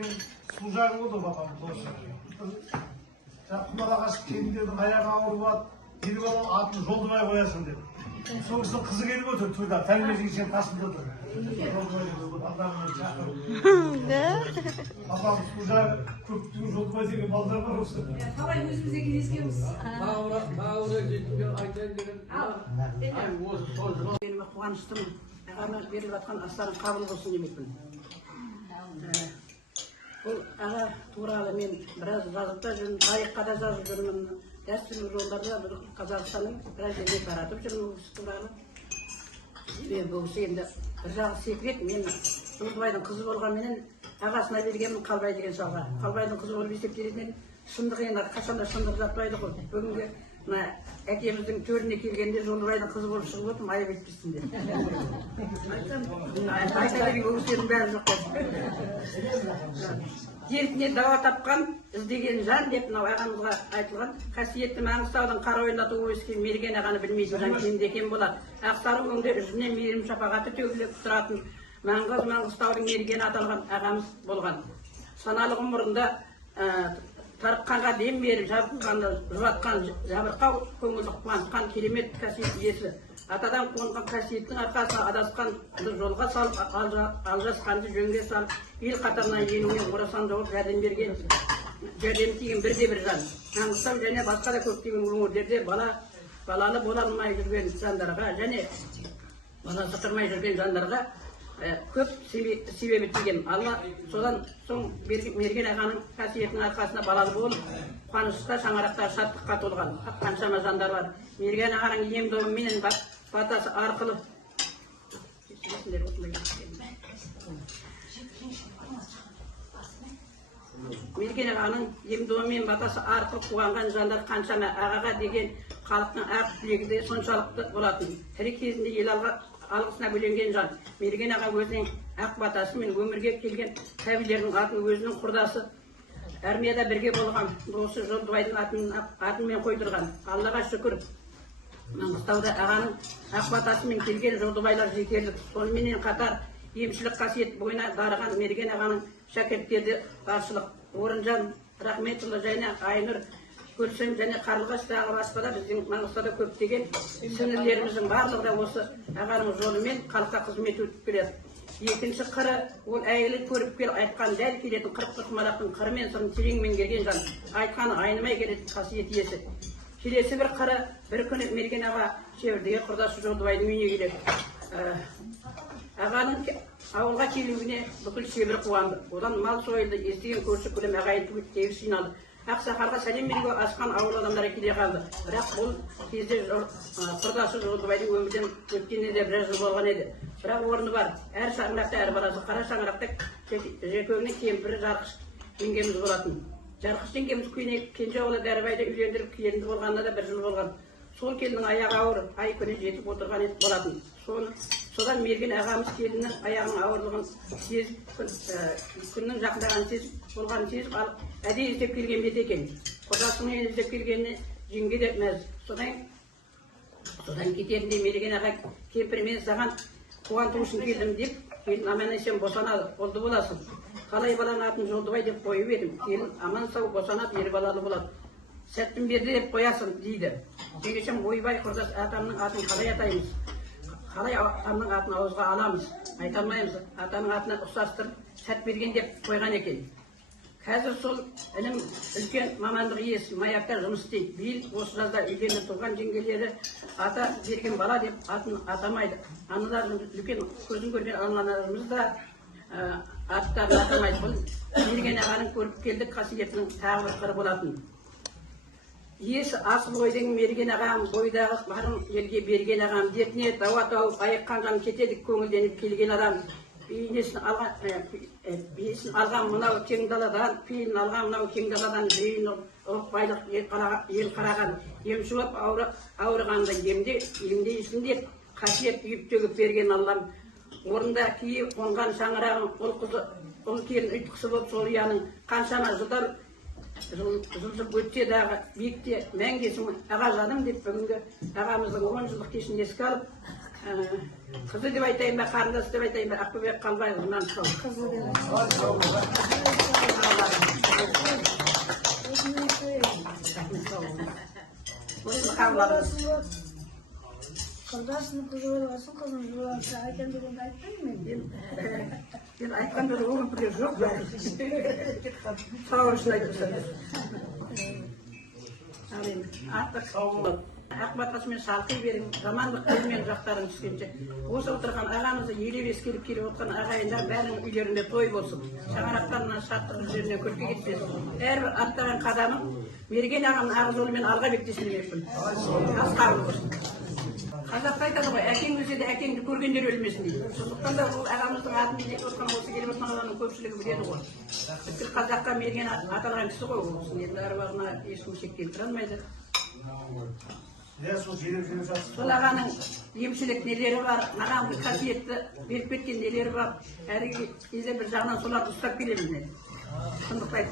Су жағып отыр бабам досы. Құмар ағасы келіндердің аяғы ауырып алып, келіп алып атын жолдымай қоясың деп. Сол кісінің қызы келіп отыр тойда, тәрбиесі сен қасында отыр. Бабам су жағып көптің жолдымай деген балдар бар осы. Қалай өзімізде келескенбіз. Мағаура жетіп айтайын деген. Менің қуаныштым, ағама беріліп жатқан астарын қабыл болсын демекпін. Бұл аға туралы мен біраз жазып та жүрмін, тарихқа да жазып жүрмін. Дәстүрлі жолдарда Қазақстанның біраз жерге таратып жүрмін бұл кісі туралы. Бұл кісі енді бір жағы секрет, мен Жолдыбайдың қызы болғанменен ағасына бергенмін Қалбай деген салға. Қалбайдың қызы болып есептелетінен шындық енді қашанда шындық жатпайды ғой. Бүгінгі әкеміздің төріне келгенде Жолдыбайдың қызы болып шығып отырмын, айып етпесін деп. Айта берген бұл кісінің бәрі жоқ. Дертіне дауа тапқан, іздеген жан деп мынау ағамызға айтылған. Қасиетті Маңғыстаудың қаройында туып өскен Мерген ағаны білмейтін жан кемде кем болады. Ақсары өңде жүзіне мейірім шапағаты төгіліп тұратын Маңғыстаудың Мерген аталған ағамыз болған. Саналы ғұмырында тарыққанға дем беріп, жабыққанды жұбатқан, жабырқау көңілді қуантқан керемет қасиет иесі. Атадан қонған қасиеттің арқасына адасқан жолға салып, алжасқанды жөнге салып, ел қатарына енуіне орасан жауап жәрдем берген, жәрдем тиген бірде-бір жан. Маңғыстау және басқа да көптеген өңірлерде балалы бола алмай жүрген жандарға және баласы тұрмай жүрген жандарға көп себебі тиген. Алла содан соң Мерген ағаның қасиетінің арқасына балалы болып, қуанышта шаңырақта шаттыққа толған қаншама жандар бар. Мерген ағаның ем-домы менен батасы арқылы Мерген ағаның ем-домы мен батасы арқылы қуанған жандар қаншама. Ағаға деген халықтың ақ тілегі де соншалықты болатын. Тірі кезінде ел алғысына бөленген жан. Мерген аға өзінің ақ батасы мен өмірге келген сәбилердің атын өзінің құрдасы армияда бірге болған. Осы Жолдыбайдың атымен қойдырған. Аллаға шүкір. Маңғыстауда ағаның ақ батасымен келген Жолдыбайлар жетерлік. Сонымен қатар емшілік қасиет бойына дарыған Мерген ағаның шәкірттері баршылық. Орынжан Рахметұлы және Айнұр Көлсем және Қарлығаш тағы басқа да біздің Маңғыстауда көптеген сіңірлеріміздің барлығы да осы ағаның жолымен халыққа қызмет өтіп келеді. Екінші қыры ол әйелі көріп келіп айтқан дәл келетін қырық құмалақтың қыры мен сырын терең меңгерген жан. Айтқаны айнымай келетін қасиет иесі. Келесі бір қыры бір күні Мерген аға шебірдегі құрдасы Жолдыбайдың үйіне келеді. Ағаның ауылға келуіне бүкіл шебір қуанды. Одан мал сойылды, естіген көрші күлім ағайын тегіс жиналды. Ақсақалға сәлем беруге асқан ауыл адамдары келе қалды. Бірақ бұл кезде құрдасы Жолдыбайдың өмірден өткеніне де біраз жыл болған еді. Бірақ орны бар. Әр шаңырақта әр баласы. Қара шаңырақта Жекөңнің кемпірі Жарқыш жеңгеміз болатын. Жарқыш жеңгеміз кенже ұлы Дәрібайды үйлендіріп келінді болғанына да бір жыл болған. Сол келіннің аяғы ауыр, ай күні жетіп отырған болатын. Содан Мерген ағамыз келіннің аяғының ауырлығын сезіп, күннің жақындағанын сезіп, болғанын сезіп алып, әдейі іздеп келген бет екен. Құрдасының іздеп келгеніне жеңге де мәз. Содан кетерінде Мерген аға кемпірмен саған қуанту үшін келдім деп, келін аман есен босанады, болды боласың. Қалай баланың атын Жолдыбай деп қойып едім, келін аман сау босанады, ер балалы болады. Сәттім берді деп қоясың дейді. Жеңешем ойбай құрдас атамның атын қалай атаймыз? Қалай атамның атын ауызға аламыз? Айталмаймыз. Атамның атына ұқсастырып сәт берген деп қойған екен. Қазір сол інім үлкен мамандық иесі, маякта жұмыс істейді. Биыл осы жазда үйленіп туған жеңгелері ата берген бала деп атын атамайды. Аналарымыз үлкен көзін көрген аналарымыз да аттарын атамайды. Бұл Мерген ағаның көріп келдік қасиетінің тағы бір қыры болатын. Есі асыл ойдың Мерген ағам, бойдағы барын елге берген ағам, дертіне дауа тауып, айыққан жан кетедік көңілденіп келген адам. Бейнесін алған мынау кең даладан, пейін алған мынау кең даладан, жиын ұлықбайлық ел қараған, емші болып ауырғанды емдейсін деп, қасиет үйіп төгіп берген Аллам. Орында киіп қонған шаңырағым, ұл келін ұйтқысы болып сол ұяның қаншама жылдар жылжып өтсе дағы биікте мәңгесің аға жаным деп бүгінгі ағамыздың 10 жылдық кешін еске алып, Қызы деп айтайын ба, қарындасы деп айтайын ба, Ақбөбек Қалбайұлынан сол. Қызы деп Осы қалалар. Құрдасының қызы болғасын, қызың болғанша айтам дегенді айтпаймын мен. Мен айтқан бір оғын біреу жоқ. Сау үшін айтып артық Ақбатасымен шалқи берің, жамандық көрмен жақтарын түскенше. Осы отырған ағамызды елеп келіп келіп отырған ағайындар бәрінің үйлерінде той болсын. Шаңырақтарынан шаттық жүздеріне көрке кетсесін. Әрбір аттаған қадамын мерген ағамның ақ жолымен алға беттесін демекпін. Аз қабыл болсын. Қазақта айтады ғой, әкең өлсе де әкеңді көргендер өлмесін дейді. Сондықтан да ол ағамыздың атын билеп отырған осы келіп отырған адамның көпшілігі біледі ғой. Бүкіл қазаққа мерген аталған кісі ғой ол. Енді аруағына ешкім шек келтіре алмайды. Сол ағаның емшілік нелері бар, маған қасиетті беріп кеткен нелері бар. Әр кезде бір жағынан соларды ұстап келемін мен. Сондықтан